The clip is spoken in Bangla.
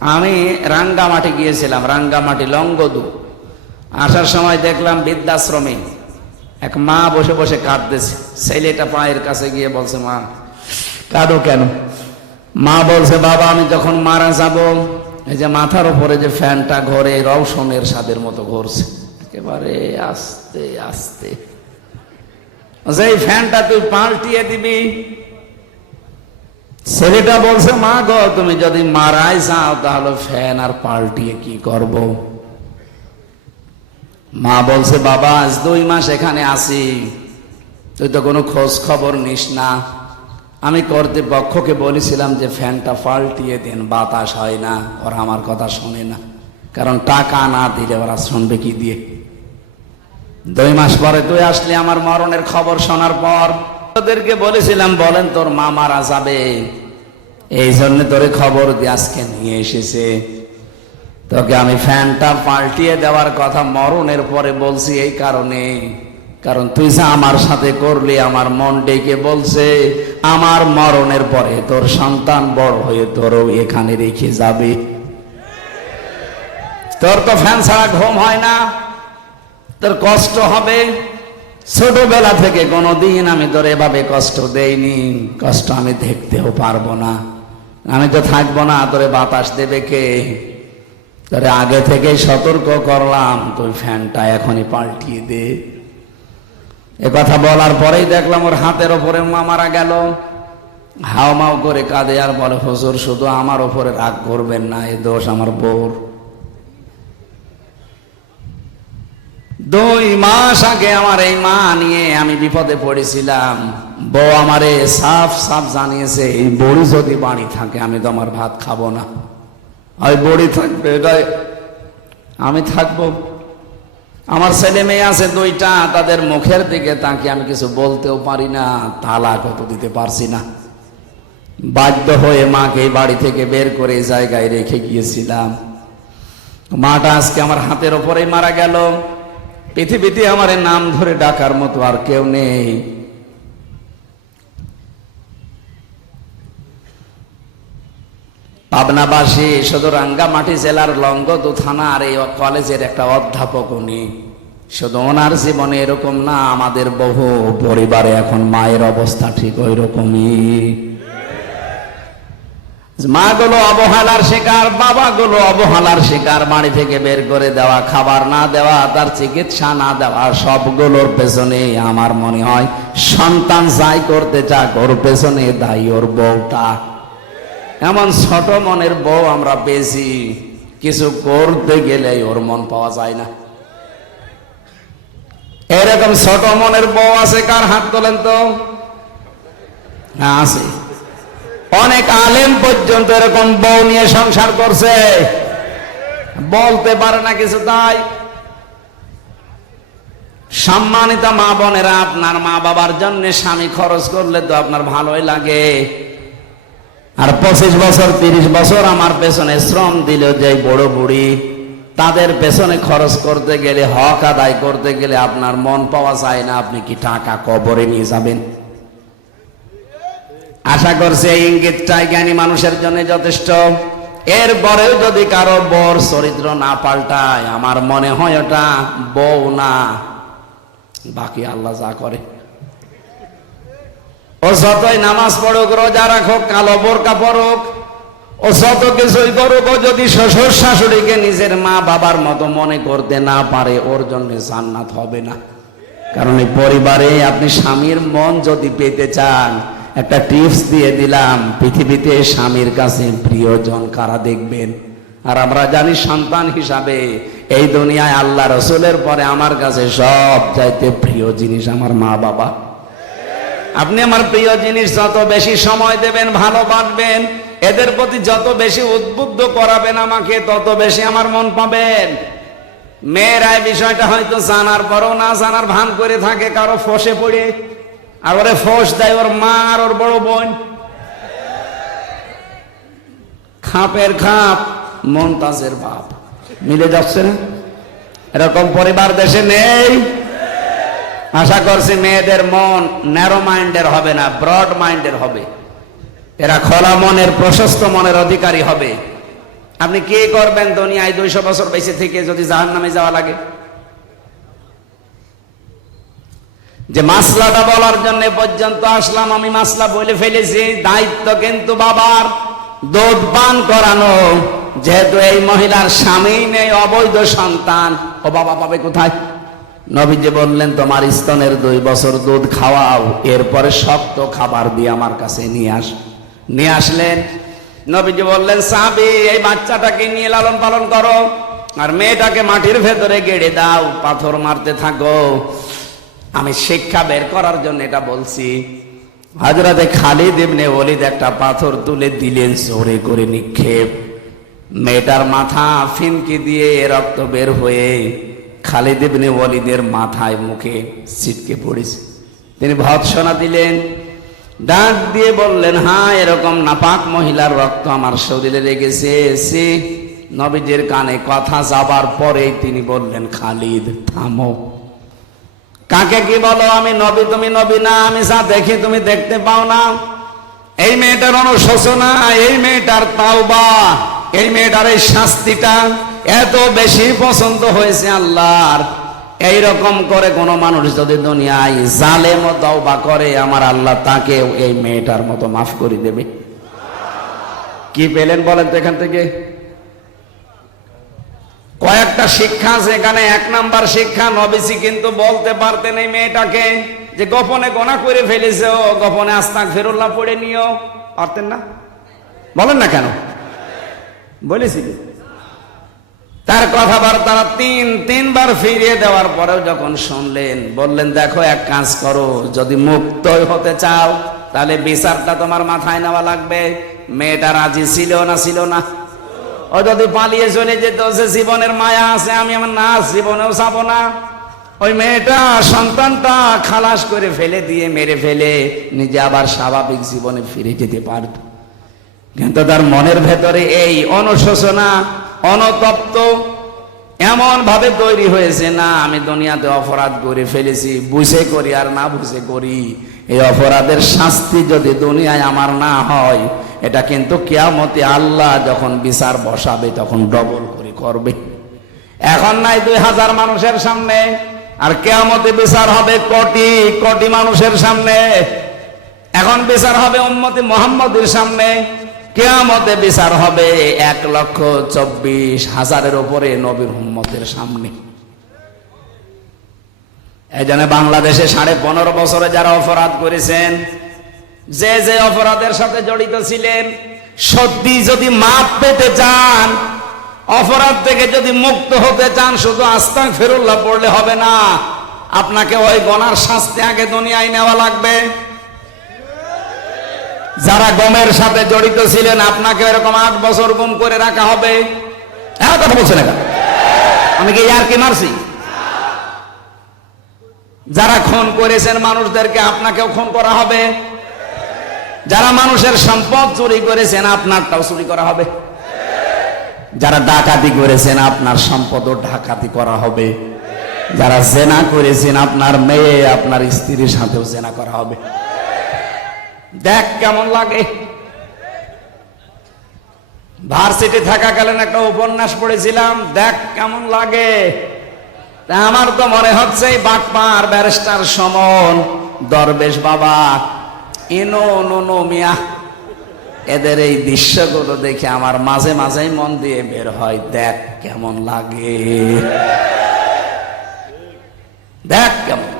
আমি রাঙ্গামাটি গিয়েছিলাম, রাঙ্গামাটি লঙ্গদু। আসার সময় দেখলাম বৃদ্ধাশ্রমে এক মা বসে বসে কাঁদতেছে। ছেলেটা পায়ের কাছে গিয়ে বলছে, মা, কাঁদো কেন? মা বলছে, বাবা, আমি যখন মারা যাব, এই যে মাথার উপরে যে ফ্যানটা ঘরে রওশনের স্বাদের মতো ঘুরছে। একেবারে আস্তে আস্তে। এই ফ্যানটা তুই পাল্টিয়ে দিবি ছেলেটা বলছে, মা গো, তুমি যদি মারাই যাও, তাহলে ফ্যান আর পাল্টিয়ে কি করব? মা বলছে, বাবা, আজ দুই মাস এখানে আছি। তুই তো কোনো খোঁজ খবর নিস না। আমি কর্তৃপক্ষকে বলেছিলাম যে ফ্যানটা পাল্টিয়ে দেন, বাতাস হয় না। ওরা আমার কথা শোনে না। কারণ টাকা না দিলে ওরা শুনবে কি দিয়ে? দুই মাস পরে তুই আসলি আমার মরণের খবর শোনার পর। তোদেরকে বলেছিলাম, বলেন, তোর মা মারা যাবে। এই জন্য তোরে খবর দিয়ে আজকে নিয়ে এসেছে। তোকে আমি ফ্যানটা পাল্টিয়ে দেওয়ার কথা মরণের পরে বলছি এই কারণে। কারণ তুই যা আমার সাথে করলি, আমার মন ডেকে বলছে, আমার মরণের পরে তোর সন্তান বড় হয়ে তোরও এখানে রেখে যাবে। তোর তো ফ্যান ছাড়া ঘুম হয় না। তোর কষ্ট হবে। ছোটবেলা থেকে কোনোদিন আমি তোর এভাবে কষ্ট দেইনি। কষ্ট আমি দেখতেও পারব না। আমি তো থাকব না, তোরে বাতাস দেবে কে? তোরে আগে থেকে সতর্ক করলাম তুই ফ্যানটা এখনই পাল্টিয়ে দে। এ কথা বলার পরেই দেখলাম ওর হাতের ওপরে মা মারা গেল। হাও মাও করে কাঁদে আর বলে, হজুর, শুধু আমার ওপরে রাগ করবেন না, এ দোষ আমার বউর দুই মাস আগে আমার এই মা নিয়ে আমি বিপদে পড়েছিলাম। বউ আমারে সাফ সাফ জানিয়েছে এই বড়ি যদি বাড়ি থাকে, আমি তো আমার ভাত খাব না। ওই বড়ি থাকবে, এটাই আমি থাকব। আমার ছেলে মেয়ে আছে দুইটা, তাদের মুখের দিকে তাকে আমি কিছু বলতেও পারি না তালা কত দিতে পারছি না। বাধ্য হয়ে মাকে বাড়ি থেকে বের করে জায়গায় রেখে গিয়েছিলাম। মাটা আজকে আমার হাতের ওপরেই মারা গেল। পৃথিবীতে আমার নাম ধরে ডাকার মতো আর কেউ নেই। পাবনাবাসী, শুধু রাঙ্গামাটি জেলার লঙ্গদু থানার এই কলেজের একটা অধ্যাপক উনি। শুধু ওনার জীবনে এরকম না, আমাদের বহু পরিবারে এখন মায়ের অবস্থা ঠিক ওই রকমই মা গুলো অবহেলার শিকার বাবা গুলো অবহেলার শিকার, বাড়ি থেকে বের করে দেওয়া, খাবার না দেওয়া, তার চিকিৎসা না দেওয়া, সবগুলোর পেছনে আমার মনে হয় সন্তান যাই করতে চাক, ওর পেছনে দায়ী ওর বউটা। এমন ছোট মনের বউ আমরা পেয়েছি, কিছু করতে গেলে ওর মন পাওয়া যায় না। এরকম ছোট মনের বউ আছে, কার হাত তোলেন তো? হ্যাঁ আছে। অনেক আলেম পর্যন্ত এরকম বউ নিয়ে সংসার করছে। বলতে পারে না কিছু তাই। সম্মানিত মা বোনেরা, আপনার মা বাবার জন্য স্বামী খরচ করলে তো আপনার ভালোই লাগে। আর পঁচিশ বছর, তিরিশ বছর আমার পেছনে শ্রম দিল যে বড় বুড়ি, তাদের পেছনে খরচ করতে গেলে, হক আদায় করতে গেলে আপনার মন পাওয়া যায় না। আপনি কি টাকা কবরে নিয়ে যাবেন? আশা করছি এই ইঙ্গিতটাই জ্ঞানী মানুষের জন্য যথেষ্ট। এরপরেও যদি কারও বর চরিত্র না পাল্টায়, আমার মনে হয় ওটা বউ না। বাকি আল্লাহ যা করে। ও যতই নামাজ পড়ুক, রোজা রাখুক, কালো বোরকা পড়ুক ও যত কিছুই করুক, ও যদি শ্বশুর শাশুড়িকে নিজের মা বাবার মতো মনে করতে না পারে, ওর জন্য জান্নাত হবে না। কারণ এই পরিবারে আপনি স্বামীর মন যদি পেতে চান একটা টিপস দিয়ে দিলাম, পৃথিবীতে স্বামীর কাছে প্রিয়জন কারা দেখবেন? আর আমরা জানি সন্তান হিসাবে এই দুনিয়ায় আল্লাহ রসুলের পরে আমার কাছে সব চাইতে প্রিয় জিনিস আমার মা বাবা। আপনি আমার প্রিয় জিনিস যত বেশি সময় দেবেন, ভালো ভালোবাসবেন এদের প্রতি যত বেশি উদ্বুদ্ধ করাবেন আমাকে, তত বেশি আমার মন পাবেন। মেয়েরা এই বিষয়টা হয়তো জানার পরও না জানার ভান করে থাকে, কারও ফসে পড়ে। আর ওরে ফোস দেয় ওর মা আর ওর বড় বোন। খাপের খাপ, মমতাজের বাপ। মিলে যাচ্ছে না? এরকম পরিবার দেশে নেই। আশা করছি মেয়েদের মন ন্যারো মাইন্ডের হবে না ব্রড মাইন্ডের হবে। এরা খোলা মনের, প্রশস্ত মনের অধিকারী হবে। আপনি কে করবেন দুনিয়ায় দুইশো বছর বেঁচে থেকে যদি জাহান নামে যাওয়া লাগে? যে মাসলাটা বলার জন্য পর্যন্ত আসলাম, আমি মাসলা বলে ফেলেছি, দায়িত্ব কিন্তু বাবার দুধ পান করানো। যেহেতু এই মহিলার স্বামী নেই, অবৈধ সন্তান, ও বাবা পাবে কোথায়? নবীজি বললেন, তোমার স্তনের দুই বছর দুধ খাওয়াও, এরপরে শক্ত খাবার দিয়ে আমার কাছে নিয়ে আস। নিয়ে আসলেন। নবীজি বললেন সাবি এই বাচ্চাটাকে নিয়ে লালন পালন করো, আর মেয়েটাকে মাটির ভেতরে গেড়ে দাও, পাথর মারতে থাকো। আমি শিক্ষা বের করার জন্য এটা বলছি। হাজরাতে খালিদ ইবনে ওলিদ একটা পাথর তুলে দিলেন, জোরে করে নিক্ষেপ। মেয়েটার মাথা ফিনকি দিয়ে রক্ত বের হয়ে খালিদ ইবনে ওলিদের মাথায় মুখে ছিটকে পড়েছে। তিনি ভৎসনা দিলেন, ডাক দিয়ে বললেন হ্যাঁ এরকম নাপাক মহিলার রক্ত আমার শরীরে লেগেছে, সে নবীজির কানে কথা যাবার পরেই তিনি বললেন, খালিদ, থামো। কাকে কি বলো? আমি নবী, তুমি নবী না, আমি যা দেখি তুমি দেখতে পাও না। এই মেয়েটার অনুশোচনা, এই মেয়েটার তাওবা, এই মেয়েটার এই শাস্তিটা এত বেশি পছন্দ হয়েছে আল্লাহর। এই রকম করে কোন মানুষ যদি দুনিয়ায় জালেম ও তওবা করে, আমার আল্লাহ তাকে এই মেয়েটার মতো মাফ করে দেবে। কি পেলেন বলেন তো এখান থেকে? কয়েকটা শিক্ষা আছে, এখানে এক নাম্বার শিক্ষা নবিসি কিন্তু বলতে পারতেন এই মেয়েটাকে যে গোপনে গোনা করে ফেলেছে ও, গোপনে আস্তাক ফেরুল্লাহ পড়ে নিও। পারতেন না? বলেন না কেন? বলেছি? তার কথাবার্তা তিন, তিনবার ফিরিয়ে দেওয়ার পরেও যখন শুনলেন, বললেন, দেখো, এক কাজ করো, যদি মুক্ত হতে চাও, তাহলে বিচারটা তোমার মাথায় নেওয়া লাগবে। মেয়েটা রাজি ছিল না ছিল না। ও যদি পালিয়ে চলে যেত সে জীবনের মায়া আছে, আমি আমার না জীবনেও চাবো না। ওই মেয়েটা সন্তানটা খালাস করে ফেলে দিয়ে মেরে ফেলে নিজে আবার স্বাভাবিক জীবনে ফিরে যেতে পারত। কিন্তু তার মনের ভেতরে এই অনুশোচনা, অনতপ্ত এমন ভাবে তৈরি হয়েছে, না, আমি দুনিয়াতে অপরাধ করে ফেলেছি, বুঝে করি আর না বুঝে করি। এই অপরাধের শাস্তি যদি দুনিয়ায় আমার না হয় এটা কিন্তু কেয়ামতে আল্লাহ যখন বিচার বসাবে, তখন ডবল করে করবে। এখন নাই দুই হাজার মানুষের সামনে, আর কেয়ামতে বিচার হবে কোটি কোটি মানুষের সামনে। এখন বিচার হবে উম্মতি মোহাম্মদের সামনে, কেয়ামতে বিচার হবে এক লক্ষ চব্বিশ হাজারের উপরে নবীর উম্মতের সামনে। এই জন্য বাংলাদেশে সাড়ে পনেরো বছরে যারা অপরাধ করেছেন যে যে অপরাধের সাথে জড়িত ছিলেন, সত্যি যদি মাপ পেতে চান, অপরাধ থেকে যদি মুক্ত হতে চান, শুধু আস্তাক ফেরুল্লাহ পড়লে হবে না। আপনাকে ওই গনার শাস্তি আগে দুনিয়ায় নেওয়া লাগবে। যারা গমের সাথে জড়িত ছিলেন, আপনাকে এরকম আট বছর গুম করে রাখা হবে। হ্যাঁ কথা বলছেন এটা আমি কি আর কি মারছি? যারা খুন করেছেন, মানুষদেরকে আপনাকেও খুন করা হবে। যারা মানুষের সম্পদ চুরি করেছেন, আপনারটাও চুরি করা হবে। যারা ডাকাতি করেছেন, আপনার সম্পদও ডাকাতি করা হবে। যারা জেনা করেছেন, আপনার মেয়ে, আপনার স্ত্রীর সাথেও জেনা করা হবে। দেখ কেমন লাগে। ভার্সিটি থাকাকালীন একটা উপন্যাস পড়েছিলাম, দেখ কেমন লাগে। আমার তো মনে হচ্ছে বাটপার ব্যারিস্টার সমন, দরবেশ বাবা ইনো নুনো মিয়া। এদের এই দৃশ্যগুলো দেখে আমার মাঝে মাঝেই মন দিয়ে বের হয়, দেখ কেমন লাগে। দেখ কেমন